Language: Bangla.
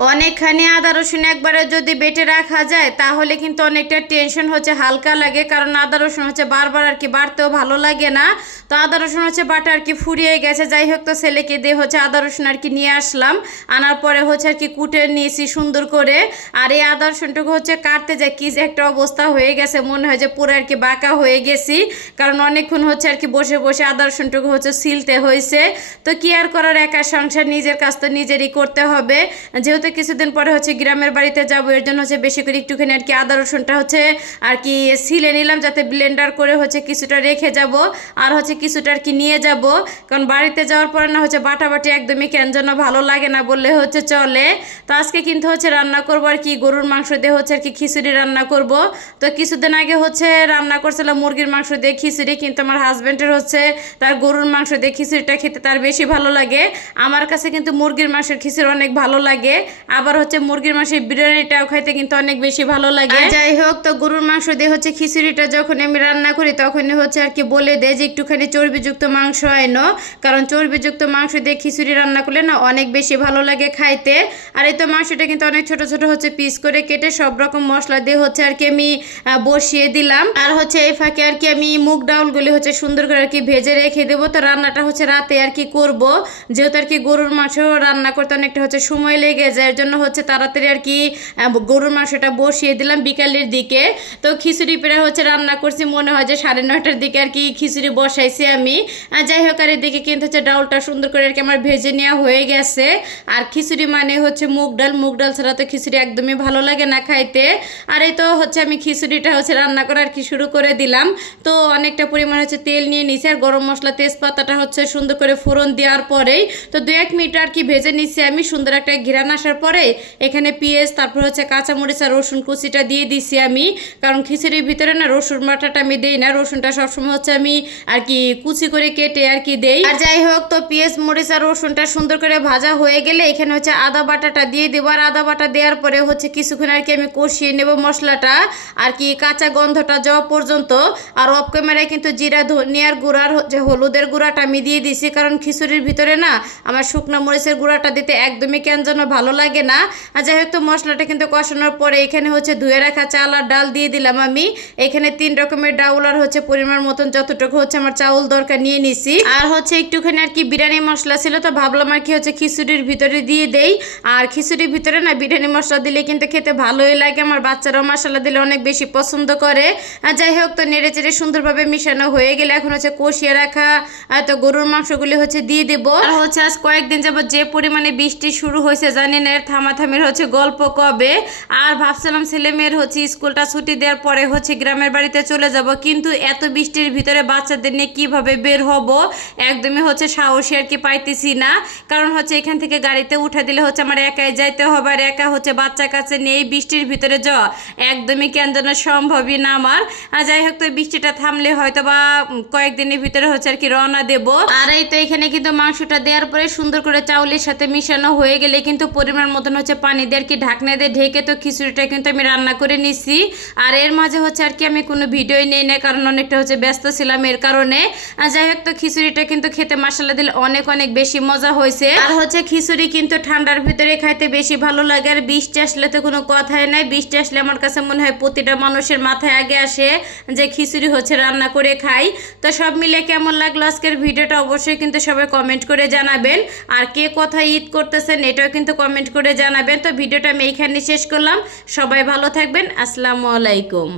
অনেকখানি আদা রসুন একবারে যদি বেটে রাখা যায় তাহলে কিন্তু অনেকটা টেনশন হালকা লাগে, কারণ আদা রসুন বারবার আর কি বাড়তেও ভালো লাগে না। তো আদা রসুন বাটা আর কি ফুরিয়ে গেছে। যাই হোক, তো ছেলেকে দিয়ে আদা রসুন আর কি নিয়ে আসলাম। আনার পরে আর কি কুটে নিয়েছি সুন্দর করে। আর এই আদা রসুনটুকু কাটতে যায় কি যে একটা অবস্থা হয়ে গেছে, মনে হয় যে পুরো আর কি বাঁকা হয়ে গেছি, কারণ অনেকক্ষণ আর কি বসে বসে আদা রসুনটুকু ছিলতে হয়েছে। তো কি আর করার, একা সংসার, নিজের কাজ তো নিজেরই করতে হবে। যেহেতু কিছুদিন পরে গ্রামের বাড়িতে যাব, এর জন্য বেশি করে একটুখানি আর কি আদা রসুনটা আর কি ছিলে নিলাম, যাতে ব্লেন্ডার করে কিছুটা রেখে যাব আর কিছুটা আর কি নিয়ে যাব, কারণ বাড়িতে যাওয়ার পরে না বাটাবাটি একদমই কেন যেন ভালো লাগে না বললে চলে। তো আজকে কিন্তু রান্না করব আর কি গরুর মাংস দিয়ে আর কি খিচুড়ি রান্না করব। তো কিছুদিন আগে রান্না করছিলাম মুরগির মাংস দিয়ে খিচুড়ি, কিন্তু আমার হাজব্যান্ডের তার গরুর মাংস দিয়ে খিচুড়িটা খেতে তার বেশি ভালো লাগে। আমার কাছে কিন্তু মুরগির মাংসের খিচুড়ি অনেক ভালো লাগে, আবার মুরগির মাংসের বিরিয়ানিটাও খাইতে কিন্তু অনেক বেশি ভালো লাগে। যাই হোক, তো গরুর মাংস দিয়ে খিচুড়িটা যখন আমি রান্না করি তখনই আর কি বলে দেয় যে একটুখানি চর্বিযুক্ত মাংস আনো, কারণ চর্বিযুক্ত মাংস দিয়ে খিচুড়ি রান্না করলে না অনেক বেশি ভালো লাগে খাইতে। আর এই তো মাংসটা কিন্তু অনেক ছোট ছোট পিস করে কেটে সব রকম মশলা দিয়ে আর কি আমি বসিয়ে দিলাম। আর এই ফাঁকে আর কি আমি মুগ ডাউলগুলি সুন্দর করে আর কি ভেজে রেখে দেবো। তো রান্নাটা রাতে আর কি করব, যেহেতু আর কি গরুর মাংস রান্না করতে অনেকটা সময় লেগে যায়, এর জন্য তাড়াতাড়ি আর কি গরুর মাংসটা বসিয়ে দিলাম বিকালের দিকে। তো খিচুড়ি প্রায় রান্না করছি মনে হয় যে 9:30টার দিকে আর কি খিচুড়ি বসাইছি আমি। যাই হোক, আর এদিকে কিন্তু ডাউলটা সুন্দর করে আর কি আমার ভেজে নেওয়া হয়ে গেছে। আর খিচুড়ি মানে মুগ ডাল ছাড়া তো খিচুড়ি একদমই ভালো লাগে না খাইতে। আর এই তো আমি খিচুড়িটা রান্না করা আর কি শুরু করে দিলাম। তো অনেকটা পরিমাণ তেল নিয়ে নিছি, আর গরম মশলা তেজপাতাটা সুন্দর করে ফোড়ন দেওয়ার পরেই তো 2-1 মিনিট আর কি ভেজে নিছি আমি। সুন্দর একটা ঘিরান আসার পরে এখানে পেঁয়াজ, তারপর কাঁচামরিচ আর রসুন কুচিটা দিয়ে দিছি আমি, কারণ খিচুড়ির ভিতরে না রসুন বাটাটা আমি দেই না, রসুনটা সবসময় আমি আর কি কুচি করে কেটে আর কি দেই। আর যাই হোক, তো পেঁয়াজ মরিচ আর রসুনটা সুন্দর করে ভাজা হয়ে গেলে এখানে আদা বাটাটা দিয়ে দেবো। আর আদা বাটা দেওয়ার পরে কিছুক্ষণ আর কি আমি কষিয়ে নেব মশলাটা আর কি কাঁচা গন্ধটা যাওয়া পর্যন্ত। আর অফ ক্যামেরায় কিন্তু জিরা ধনিয়ার গুঁড়া আর হলুদের গুঁড়াটা আমি দিয়ে দিছি, কারণ খিচুড়ির ভিতরে না আমার শুকনো মরিচের গুঁড়াটা দিতে একদমই কেন যেন ভালো লাগে না। আর যাই হোক, তো মশলাটা কিন্তু কষানোর পরে এখানে ধুয়ে রাখা চাল আর ডাল দিয়ে দিলাম আমি। এখানে 3 রকমের ডাউল আর পরিমাণ মতন যতটুকু আমার চাউল দরকার নিয়ে নিছি। আর একটুখানি আর কি বিরিয়ানি মশলা ছিল, তো ভাবলাম আর কি খিচুড়ির ভিতরে দিয়ে দেই। আর খিচুড়ির ভিতরে না বিরিয়ানি মশলা দিলে কিন্তু খেতে ভালোই লাগে, আমার বাচ্চারাও মশলা দিলে অনেক বেশি পছন্দ করে। আর যাই হোক, তো নেড়ে চেড়ে সুন্দরভাবে মিশানো হয়ে গেলে এখন কষিয়ে রাখা তো গরুর মাংসগুলি দিয়ে দেবো। আর আজ কয়েকদিন যাবত যে পরিমাণে বৃষ্টি শুরু হয়েছে জানি না এর থামাথামির গল্প কবে। আর ভাবছিলাম ছেলে মেয়ের স্কুলটা ছুটি দেওয়ার পরে গ্রামের বাড়িতে চলে যাব, কিন্তু এত বৃষ্টির ভিতরে বাচ্চাদের নিয়ে কিভাবে বের হব একদমই সাহসী আর কি পাইতেছি না, কারণ এখান থেকে গাড়িতে উঠে দিলে আমার একাই যাইতে হবে, আর একা বাচ্চা কাছে নিয়ে এই বৃষ্টির ভিতরে যাওয়া একদমই কেন যেন সম্ভবই না আমার। আর যাই হোক, তো বৃষ্টিটা থামলে হয়তো বা কয়েকদিনের ভিতরে আর কি রওনা দেবো। আর এই তো এখানে কিন্তু মাংসটা দেওয়ার পরে সুন্দর করে চাউলের সাথে মিশানো হয়ে গেলে কিন্তু পরিমাণ মতন পানি দিয়ে আর কি ঢাকনা দিয়ে ঢেকে তো খিচুড়িটা কিন্তু আমি রান্না করে নিছি। আর এর মাঝে আর কি আমি কোনো ভিডিওই নেই না, কারণ অনেকটা ব্যস্ত ছিলাম এর কারণে। আর যাই হোক, তো খিচুড়িটা কিন্তু খেতে মশলা দিলে অনেক অনেক বেশি মজা হয়েছে। আর খিচুড়ি কিন্তু ঠান্ডার ভিতরে খাইতে বেশি ভালো লাগে, আর বৃষ্টি আসলে তো কোনো কথাই নাই। বৃষ্টি আসলে আমার কাছে মনে হয় প্রতিটা মানুষের মাথায় আগে আসে যে খিচুড়ি রান্না করে খাই। তো সব মিলে কেমন লাগলো আজকের ভিডিওটা অবশ্যই কিন্তু সবাই কমেন্ট করে জানাবেন। আর কে কোথায় ঈদ করতেছেন এটাও কিন্তু কমেন্ট করে জানাবেন। তো ভিডিওটা আমি এইখানে শেষ করলাম। সবাই ভালো থাকবেন। আসসালামু আলাইকুম।